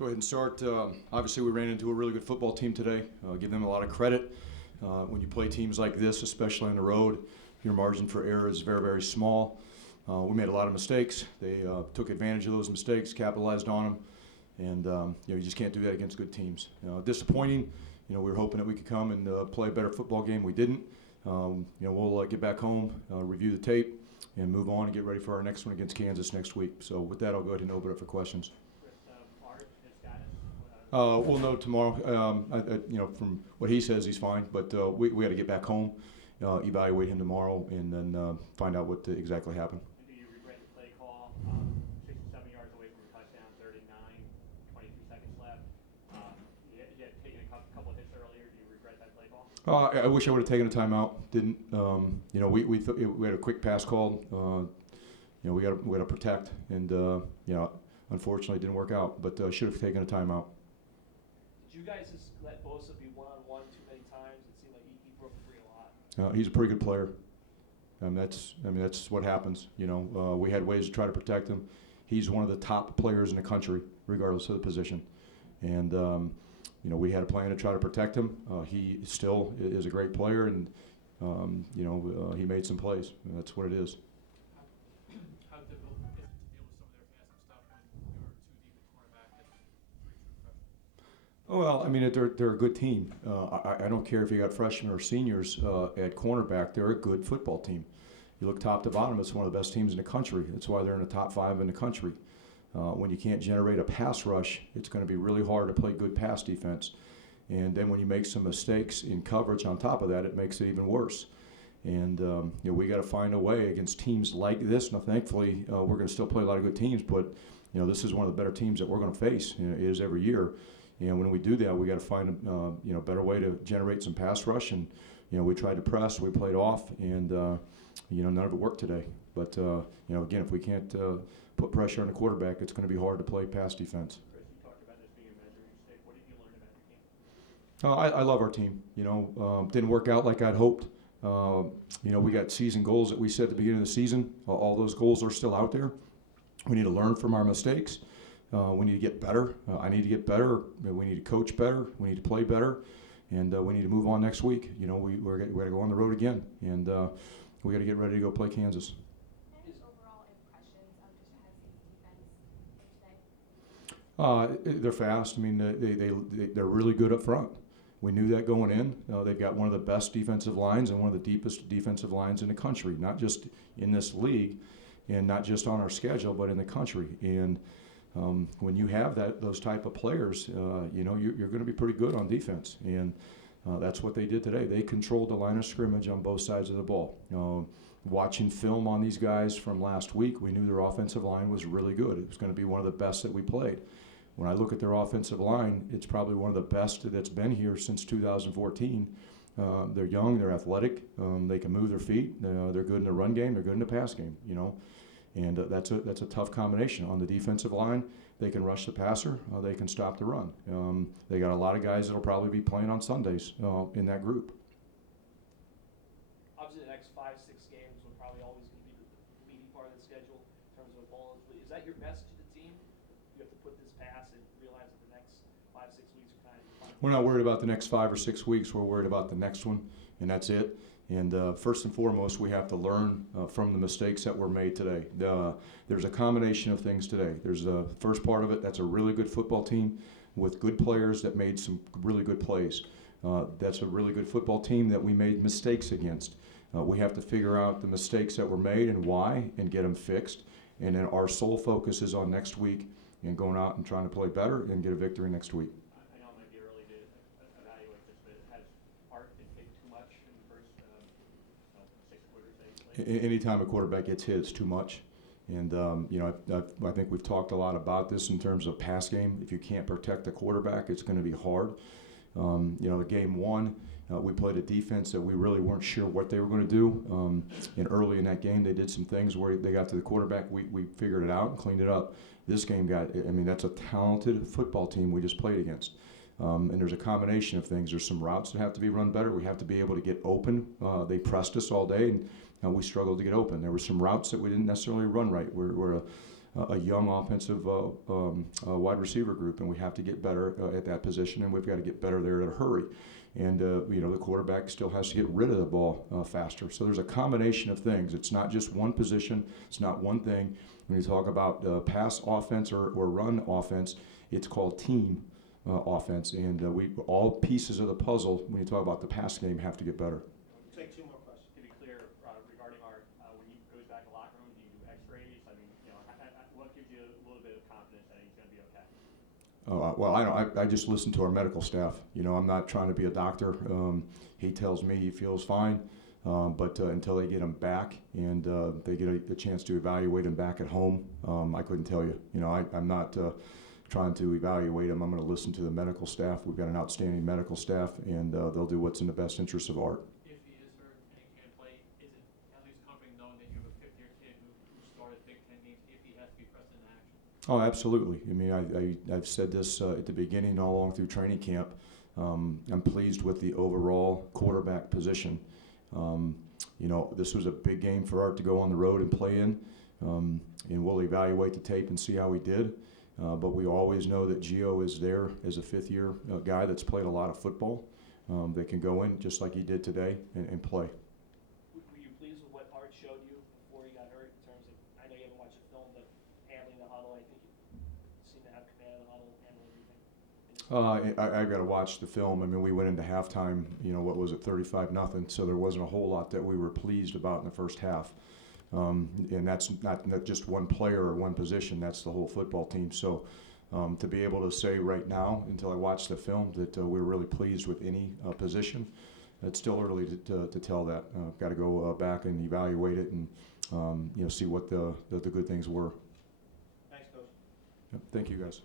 Go ahead and start. Obviously, we ran into a really good football team today. Give them a lot of credit. When you play teams like this, especially on the road, your margin for error is very, very small. We made a lot of mistakes. They took advantage of those mistakes, capitalized on them, and you just can't do that against good teams. Disappointing. We were hoping that we could come and play a better football game. We didn't. We'll get back home, review the tape, and move on and get ready for our next one against Kansas next week. So with that, I'll go ahead and open it up for questions. We'll know tomorrow. From what he says, he's fine. But we got to get back home, evaluate him tomorrow, and then find out what exactly happened. Do you regret the play call? 67 yards away from a touchdown, 39, 22 seconds left. You had taken a couple of hits earlier. Do you regret that play call? I wish I would have taken a timeout. Didn't. We had a quick pass call. We got to protect, and unfortunately, it didn't work out. But should have taken a timeout. Did you guys just let Bosa be one-on-one too many times? It seemed like he broke free a lot. He's a pretty good player. That's what happens. We had ways to try to protect him. He's one of the top players in the country, regardless of the position. And we had a plan to try to protect him. He still is a great player, and he made some plays. And that's what it is. How difficult is it to deal with some of their passing stuff when you're too deep at cornerback and three true freshmen? Well, they're a good team. I don't care if you got freshmen or seniors at cornerback. They're a good football team. You look top to bottom, it's one of the best teams in the country. That's why they're in the top 5 in the country. When you can't generate a pass rush, it's going to be really hard to play good pass defense. And then when you make some mistakes in coverage on top of that, it makes it even worse. And we got to find a way against teams like this. Now, thankfully, we're going to still play a lot of good teams, but this is one of the better teams that we're going to face. It is every year. And when we do that, we got to find a better way to generate some pass rush. And we tried to press, we played off, and none of it worked today. But again, if we can't put pressure on the quarterback, it's going to be hard to play pass defense. Chris, you talked about this being a measuring stick. What did you learn about your team? I love our team. Didn't work out like I'd hoped. We got season goals that we set at the beginning of the season. All those goals are still out there. We need to learn from our mistakes. We need to get better. I need to get better. We need to coach better. We need to play better. And we need to move on next week. We got to go on the road again. And we got to get ready to go play Kansas. Any overall impressions of Sitkowski's defense today? They're fast. They're really good up front. We knew that going in. They've got one of the best defensive lines and one of the deepest defensive lines in the country, not just in this league and not just on our schedule, but in the country. And when you have those type of players, you're going to be pretty good on defense. And that's what they did today. They controlled the line of scrimmage on both sides of the ball. Watching film on these guys from last week, we knew their offensive line was really good. It was going to be one of the best that we played. When I look at their offensive line, it's probably one of the best that's been here since 2014. They're young, they're athletic, they can move their feet, they're good in the run game, they're good in the pass game, And that's a tough combination. On the defensive line, they can rush the passer, they can stop the run. They got a lot of guys that'll probably be playing on Sundays in that group. Obviously, the next 5-6 games will probably always going to be the meaty part of the schedule in terms of ball. Is that your message to the team? You have to put this past and realize that the next 5-6 weeks are kind of. We're not worried about the next 5 or 6 weeks. We're worried about the next one, and that's it. And first and foremost, we have to learn from the mistakes that were made today. There's a combination of things today. There's the first part of it, that's a really good football team with good players that made some really good plays. That's a really good football team that we made mistakes against. We have to figure out the mistakes that were made and why and get them fixed. And then our sole focus is on next week and going out and trying to play better and get a victory next week. I know it might be early to evaluate this, but has Art been hit too much in the first 6 quarters that he played? Anytime a quarterback gets hit, it's too much. And, I think we've talked a lot about this in terms of pass game. If you can't protect the quarterback, it's going to be hard. The game one, we played a defense that we really weren't sure what they were going to do. And early in that game, they did some things where they got to the quarterback. We figured it out and cleaned it up. This game that's a talented football team we just played against. And there's a combination of things. There's some routes that have to be run better. We have to be able to get open. They pressed us all day, and we struggled to get open. There were some routes that we didn't necessarily run right. Where a young offensive wide receiver group, and we have to get better at that position, and we've got to get better there in a hurry. And the quarterback still has to get rid of the ball faster. So there's a combination of things. It's not just one position. It's not one thing. When you talk about pass offense or run offense, it's called team offense. And all pieces of the puzzle, when you talk about the pass game, have to get better. Take two more questions. To be clear, regarding our, when he goes back to the locker room, do you do x-rays? I mean, what gives you a little bit of confidence that he's going to be okay? Well, I just listen to our medical staff. I'm not trying to be a doctor. He tells me he feels fine, but until they get him back and they get a chance to evaluate him back at home, I couldn't tell you. I'm not trying to evaluate him. I'm going to listen to the medical staff. We've got an outstanding medical staff, and they'll do what's in the best interest of Art. If he is hurt and he can't play, is it at least comforting knowing that you have a fifth-year kid who started Big Ten games if he has to be pressed into action? Oh, absolutely. I mean, I've said this at the beginning all along through training camp. I'm pleased with the overall quarterback position. This was a big game for Art to go on the road and play in, and we'll evaluate the tape and see how he did. But we always know that Gio is there as a fifth-year guy that's played a lot of football that can go in just like he did today and play. Were you pleased with what Art showed you before he got hurt in terms of, I know you haven't watched the film, but handling the huddle, I think you seem to have command of the huddle, handling everything? I got to watch the film. I mean, we went into halftime, what was it, 35-0, so there wasn't a whole lot that we were pleased about in the first half. And that's not just one player or one position, that's the whole football team. So to be able to say right now, until I watch the film, that we're really pleased with any position, it's still early to tell that. Got to go back and evaluate it and see what the good things were. Thanks, Coach. Yep, thank you, guys.